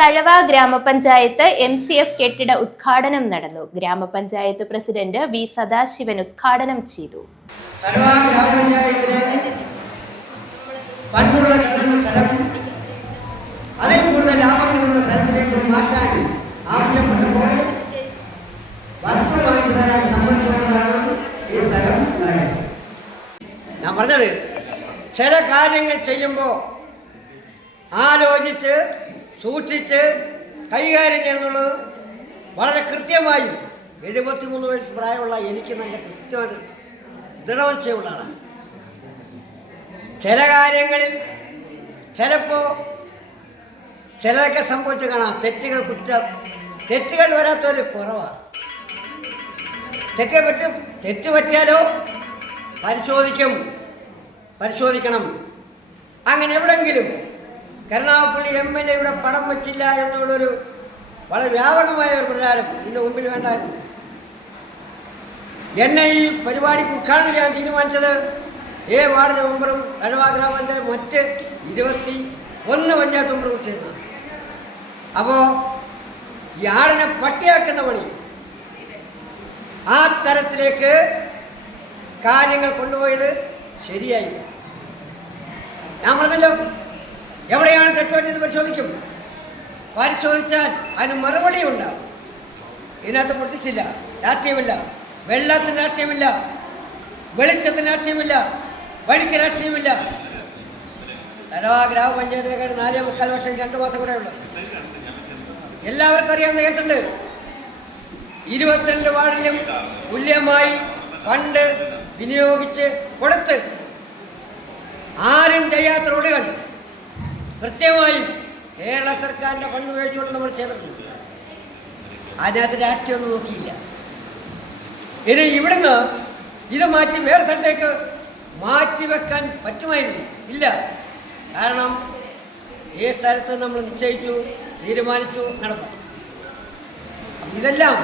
തഴവ ഗ്രാമപഞ്ചായത്ത് MCF കെട്ടിട ഉദ്ഘാടനം നടന്നു. ഗ്രാമപഞ്ചായത്ത് പ്രസിഡന്റ് വി സദാശിവൻ ഉദ്ഘാടനം ചെയ്തു. തഴവ ഗ്രാമപഞ്ചായത്തിലെ പണ്ടുള്ള സ്ഥലം അതിൽ കൂടുതൽ ലാഭം കിട്ടുന്ന സ്ഥലത്തിലേക്ക് മാറ്റാൻ ആവശ്യപ്പെട്ടപ്പോൾ വസ്തു വാങ്ങിച്ചു തരാൻ സമ്മതിച്ചുകൊണ്ടാണ് ഈ സ്ഥലം ഉണ്ടായത്. ഞാൻ പറഞ്ഞത് ചില കാര്യങ്ങൾ ചെയ്യുമ്പോൾ ആലോചിച്ച് സൂക്ഷിച്ച് കൈകാര്യം ചെയ്യുന്നുള്ളത് വളരെ കൃത്യമായി 73 വയസ്സ് പ്രായമുള്ള എനിക്ക് നല്ല കൃത്യമായ ദൃഢനിശ്ചയമുള്ളതാണ്. ചില കാര്യങ്ങളിൽ ചിലപ്പോൾ ചിലതൊക്കെ സംഭവിച്ച് കാണാം. തെറ്റുകൾ വരാത്തൊരു കുറവാണ്. തെറ്റ് പറ്റിയാലോ പരിശോധിക്കണം. അങ്ങനെ എവിടെങ്കിലും കരുനാഗപ്പള്ളി MLA പടം വച്ചില്ല എന്നുള്ളൊരു വളരെ വ്യാപകമായ ഒരു പ്രചാരം ഇതിൻ്റെ മുമ്പിൽ വേണ്ടായിരുന്നു. എന്നെ ഈ പരിപാടിക്ക് ഉദ്ഘാടനം ചെയ്യാൻ തീരുമാനിച്ചത് വാർഡ് മെമ്പറും തഴവ ഗ്രാമപഞ്ചായത്ത് മറ്റ് 21 പഞ്ചായത്ത് മെമ്പറും ചേർന്നാണ്. അപ്പോൾ ഈ ആടിനെ പട്ടിയാക്കുന്ന പണി ആ തരത്തിലേക്ക് കാര്യങ്ങൾ കൊണ്ടുപോയത് ശരിയായില്ല. ഞാൻ പറഞ്ഞല്ലോ, എവിടെയാണ് തെറ്റുപറ്റിയത് പരിശോധിച്ചാൽ അതിന് മറുപടി ഉണ്ടാവും. ഇതിനകത്ത് പൊട്ടിച്ചില്ല, രാഷ്ട്രീയമില്ല, വെള്ളത്തിന് രാഷ്ട്രീയമില്ല, വെളിച്ചത്തിന് രാഷ്ട്രീയമില്ല, വഴിക്ക് രാഷ്ട്രീയമില്ല. തഴവ ഗ്രാമപഞ്ചായത്തിലേക്കാൾ 4.25 വർഷം 2 മാസം കൂടെ ഉള്ളത്. എല്ലാവർക്കും അറിയാവുന്ന കേസുണ്ട്. 22 വാർഡിലും തുല്യമായി ഫണ്ട് വിനിയോഗിച്ച് കൊടുത്ത് ആരും ചെയ്യാത്ത റോഡുകൾ കൃത്യമായും കേരള സർക്കാരിൻ്റെ ഫണ്ട് ഉപയോഗിച്ചുകൊണ്ട് നമ്മൾ ചെയ്തിട്ടുണ്ട്. അതിനകത്ത് രാഷ്ട്രീയമൊന്നും നോക്കിയില്ല. ഇനി ഇവിടുന്ന് ഇത് മാറ്റി വേറെ സ്ഥലത്തേക്ക് മാറ്റിവെക്കാൻ പറ്റുമായിരുന്നു, ഇല്ല. കാരണം ഈ സ്ഥലത്ത് നമ്മൾ നിശ്ചയിച്ചു, തീരുമാനിച്ചു, നടപ്പാക്കി. ഇതെല്ലാം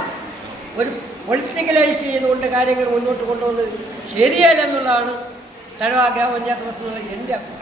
ഒരു പൊളിറ്റിക്കലൈസ് ചെയ്തുകൊണ്ട് കാര്യങ്ങൾ മുന്നോട്ട് കൊണ്ടുവന്നത് ശരിയല്ല എന്നുള്ളതാണ് തഴവ ഗ്രാമപഞ്ചായത്ത് പ്രശ്നമുള്ള എൻ്റെ അഭിപ്രായം.